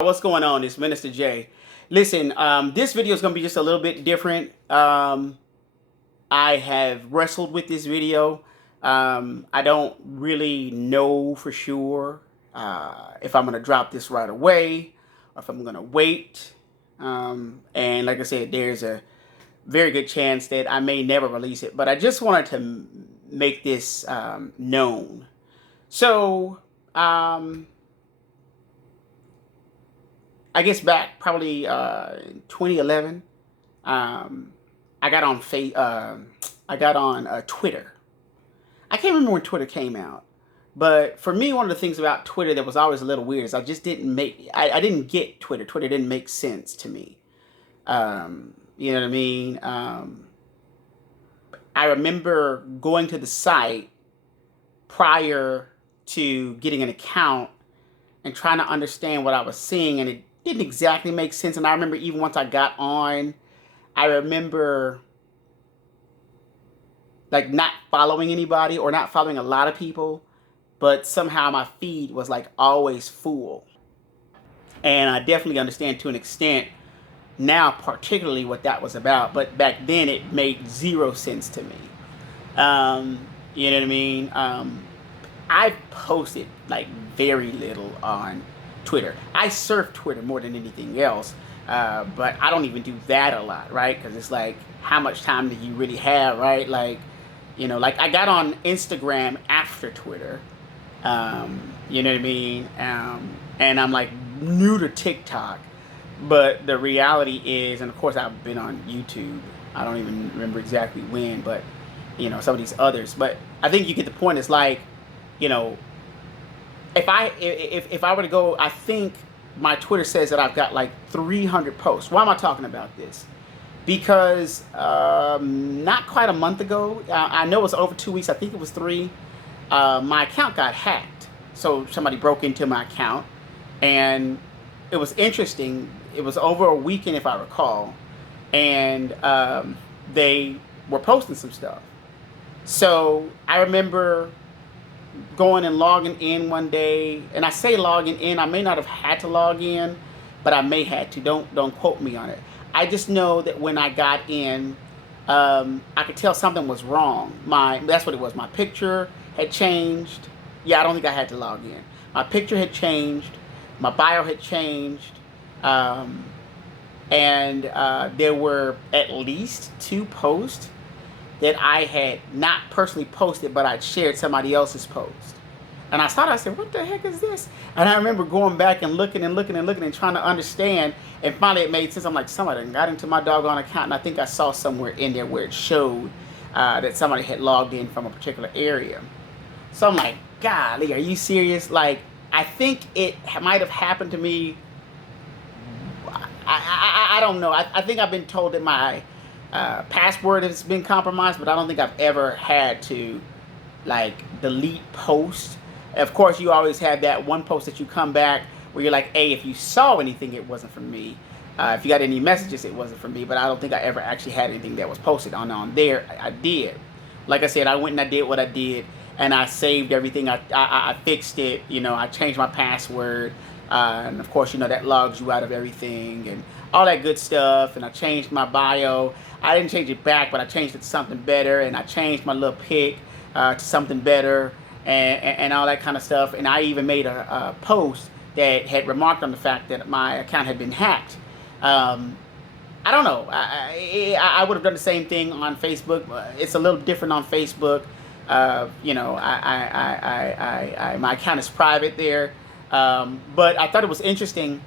What's going on? It's Minister J. Listen, this video is going to be just a little bit different. I have wrestled with this video. I don't really know for sure if I'm going to drop this right away or if I'm going to wait. And like I said, there's a very good chance that I may never release it. But I just wanted to make this known. So, I guess back probably 2011, I got on Twitter. I can't remember when Twitter came out, but for me, one of the things about Twitter that was always a little weird is I just didn't I didn't get Twitter. Twitter didn't make sense to me. You know what I mean? I remember going to the site prior to getting an account and trying to understand what I was seeing, and it didn't exactly make sense. And I remember even once I got on, I remember like not following anybody or not following a lot of people, but somehow my feed was like always full. And I definitely understand to an extent now, particularly what that was about. But back then, it made zero sense to me. You know what I mean? I've posted like very little on Twitter. I surf Twitter more than anything else, but I don't even do that a lot, right? Because it's like, how much time do you really have, right? Like, you know, like I got on Instagram after Twitter, you know what I mean? And I'm like new to TikTok, but the reality is, and of course I've been on YouTube. I don't even remember exactly when, but you know, some of these others. But I think you get the point. It's like, you know, if I were to go, I think my Twitter says that I've got like 300 posts. Why am I talking about this? Because not quite a month ago, I know it was over 2 weeks, I think it was 3, my account got hacked. So somebody broke into my account, and it was interesting. It was over a weekend, if I recall, and they were posting some stuff. So I remember going and logging in one day, and I say logging in, I may not have had to log in, but I may had to. Don't quote me on it. I just know that when I got in, I could tell something was wrong. That's what it was. My picture had changed. Yeah, I don't think I had to log in. My picture had changed. My bio had changed. And there were at least 2 posts that I had not personally posted, but I'd shared somebody else's post. And I saw that, I said, what the heck is this? And I remember going back and looking and trying to understand, and finally it made sense. I'm like, somebody got into my doggone account, and I think I saw somewhere in there where it showed that somebody had logged in from a particular area. So I'm like, golly, are you serious? Like, I think it might have happened to me. I don't know. I think I've been told that my password has been compromised, but I don't think I've ever had to like delete posts. Of course, you always have that one post that you come back where you're like, hey, if you saw anything, it wasn't from me. If you got any messages, it wasn't from me. But I don't think I ever actually had anything that was posted on there. I did. Like I said, I went and I did what I did, and I saved everything. I fixed it. You know, I changed my password. And of course, you know, that logs you out of everything and all that good stuff. And I changed my bio. I didn't change it back, but I changed it to something better. And I changed my little pic to something better and all that kind of stuff. And I even made a post that had remarked on the fact that my account had been hacked. I don't know. I would have done the same thing on Facebook. It's a little different on Facebook. You know, my account is private there. But I thought it was interesting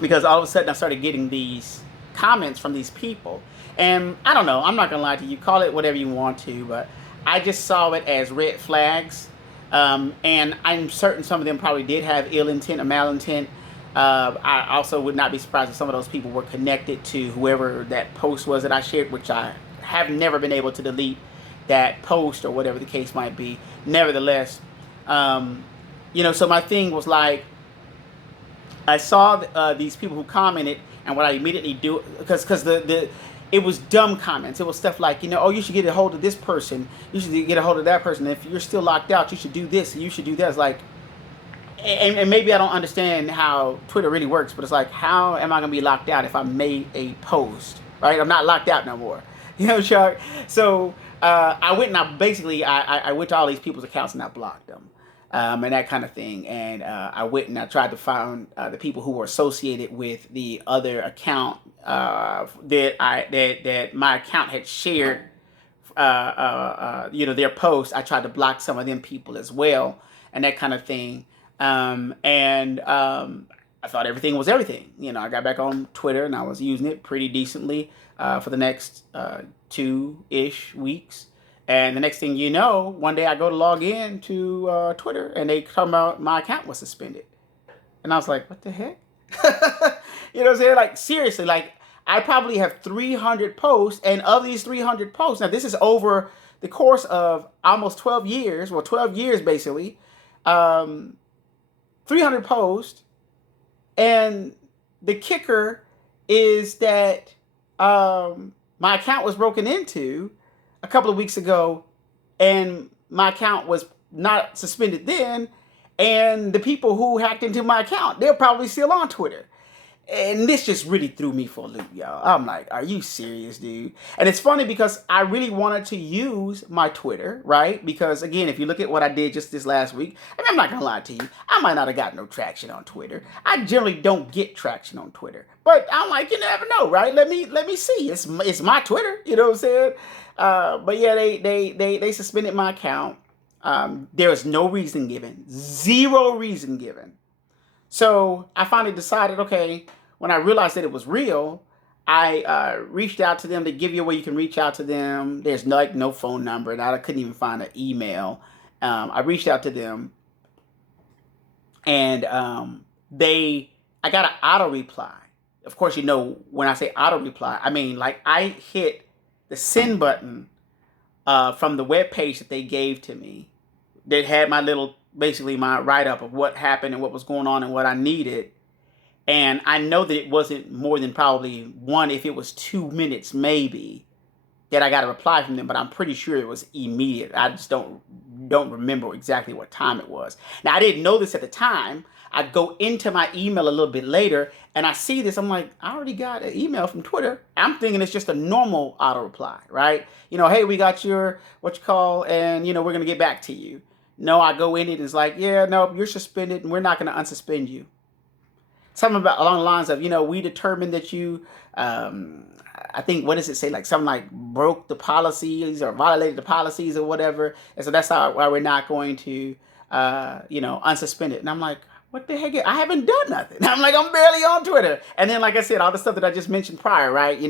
because all of a sudden I started getting these comments from these people. And I don't know, I'm not going to lie to you, call it whatever you want to, but I just saw it as red flags. And I'm certain some of them probably did have ill intent or malintent. I also would not be surprised if some of those people were connected to whoever that post was that I shared, which I have never been able to delete that post or whatever the case might be. Nevertheless, you know, so my thing was like, I saw these people who commented, and what I immediately do, because it was dumb comments. It was stuff like, you know, oh, you should get a hold of this person. You should get a hold of that person. If you're still locked out, you should do this and you should do that. It's like, and maybe I don't understand how Twitter really works, but it's like, how am I gonna be locked out if I made a post? Right? I'm not locked out no more. You know, Shark. So I went and I went to all these people's accounts and I blocked them. And that kind of thing. And I went and I tried to find the people who were associated with the other account that my account had shared. Their posts. I tried to block some of them people as well, and that kind of thing. I thought everything was everything. I got back on Twitter and I was using it pretty decently for the next 2-ish weeks. And the next thing you know, one day I go to log in to Twitter and they come out my account was suspended. And I was like, what the heck? You know what I'm saying? Like, seriously, like, I probably have 300 posts, and of these 300 posts, now this is over the course of almost 12 years, well, 12 years basically, 300 posts, and the kicker is that my account was broken into a couple of weeks ago, and my account was not suspended then, and the people who hacked into my account, they're probably still on Twitter. And this just really threw me for a loop, y'all. I'm like, are you serious, dude? And it's funny because I really wanted to use my Twitter, right? Because, again, if you look at what I did just this last week, I mean, I'm not going to lie to you. I might not have got no traction on Twitter. I generally don't get traction on Twitter. But I'm like, you never know, right? Let me see. It's my Twitter, you know what I'm saying? But, yeah, they suspended my account. There was no reason given. Zero reason given. So I finally decided, okay, when I realized that it was real, I reached out to them to give you a way you can reach out to them. There's no phone number, and I couldn't even find an email. I reached out to them, and I got an auto reply. Of course, when I say auto reply, I mean like I hit the send button from the web page that they gave to me. That had basically my write-up of what happened and what was going on and what I needed. And I know that it wasn't more than probably if it was 2 minutes maybe, that I got a reply from them, but I'm pretty sure it was immediate. I just don't remember exactly what time it was. Now, I didn't know this at the time. I go into my email a little bit later, and I see this. I'm like, I already got an email from Twitter. I'm thinking it's just a normal auto reply, right? Hey, we got your and we're going to get back to you. No, I go in it and it's like, yeah, no, you're suspended and we're not going to unsuspend you. Something along the lines of, we determined that you, I think, what does it say? Like something like broke the policies or violated the policies or whatever. And so that's why we're not going to, unsuspend it. And I'm like, what the heck? I haven't done nothing. I'm like, I'm barely on Twitter. And then, like I said, all the stuff that I just mentioned prior, right?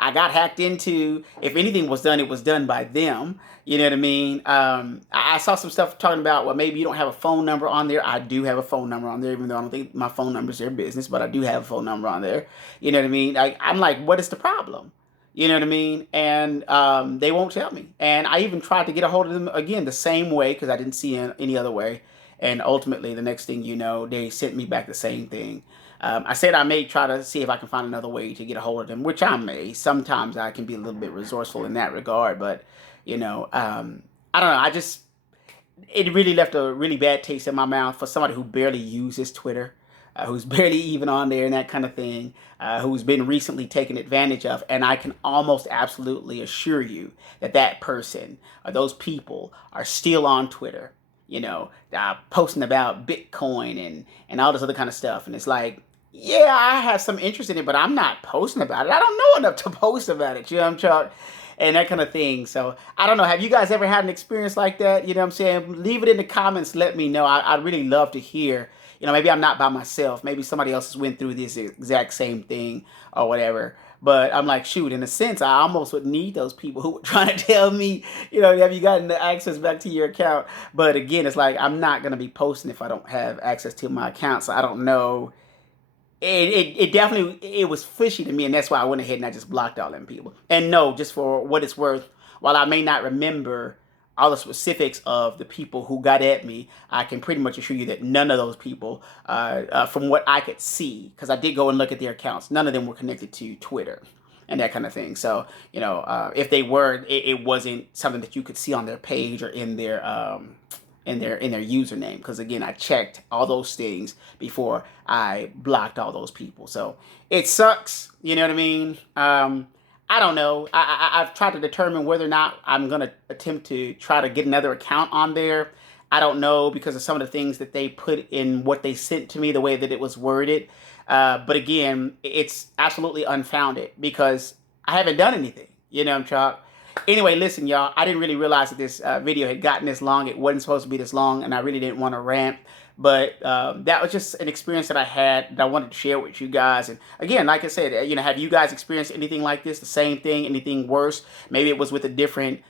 I got hacked into. If anything was done, it was done by them. You know what I mean? I saw some stuff talking about, well, maybe you don't have a phone number on there. I do have a phone number on there, even though I don't think my phone number is their business, but I do have a phone number on there. You know what I mean? I'm like, what is the problem? You know what I mean? And they won't tell me. And I even tried to get a hold of them again the same way because I didn't see any other way. And ultimately, the next thing you know, they sent me back the same thing. I said I may try to see if I can find another way to get a hold of them, which I may. Sometimes I can be a little bit resourceful in that regard. But, I don't know. It really left a really bad taste in my mouth for somebody who barely uses Twitter, who's barely even on there and that kind of thing, who's been recently taken advantage of. And I can almost absolutely assure you that person or those people are still on Twitter. Posting about Bitcoin and all this other kind of stuff. And it's like, yeah, I have some interest in it, but I'm not posting about it. I don't know enough to post about it, Chuck? And that kind of thing. So, I don't know. Have you guys ever had an experience like that? You know what I'm saying? Leave it in the comments. Let me know. I'd really love to hear. Maybe I'm not by myself. Maybe somebody else has went through this exact same thing or whatever. But I'm like, shoot, in a sense, I almost would need those people who were trying to tell me, have you gotten the access back to your account? But again, it's like, I'm not going to be posting if I don't have access to my account. So I don't know. It definitely, it was fishy to me. And that's why I went ahead and I just blocked all them people. And no, just for what it's worth, while I may not remember all the specifics of the people who got at me, I can pretty much assure you that none of those people, from what I could see, because I did go and look at their accounts, none of them were connected to Twitter and that kind of thing. So, if they were, it wasn't something that you could see on their page or in their in their username, because again, I checked all those things before I blocked all those people. So it sucks, you know what I mean? I don't know. I've tried to determine whether or not I'm gonna attempt to try to get another account on there. I don't know, because of some of the things that they put in what they sent to me, the way that it was worded. But again, it's absolutely unfounded because I haven't done anything. You know, Chuck. Anyway, listen, y'all. I didn't really realize that this video had gotten this long. It wasn't supposed to be this long, and I really didn't want to rant. But that was just an experience that I had that I wanted to share with you guys. And again, like I said, you know, have you guys experienced anything like this? The same thing? Anything worse? Maybe it was with a different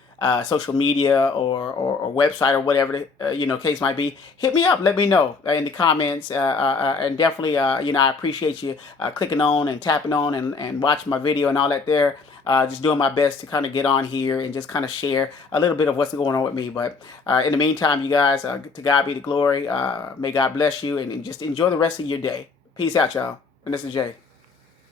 social media or website or whatever the you know, case might be. Hit me up. Let me know in the comments. And definitely, you know, I appreciate you clicking on and tapping on and watching my video and all that there. Just doing my best to kind of get on here and just kind of share a little bit of what's going on with me. But in the meantime, you guys, to God be the glory. May God bless you, and just enjoy the rest of your day. Peace out, y'all. And this is Jay.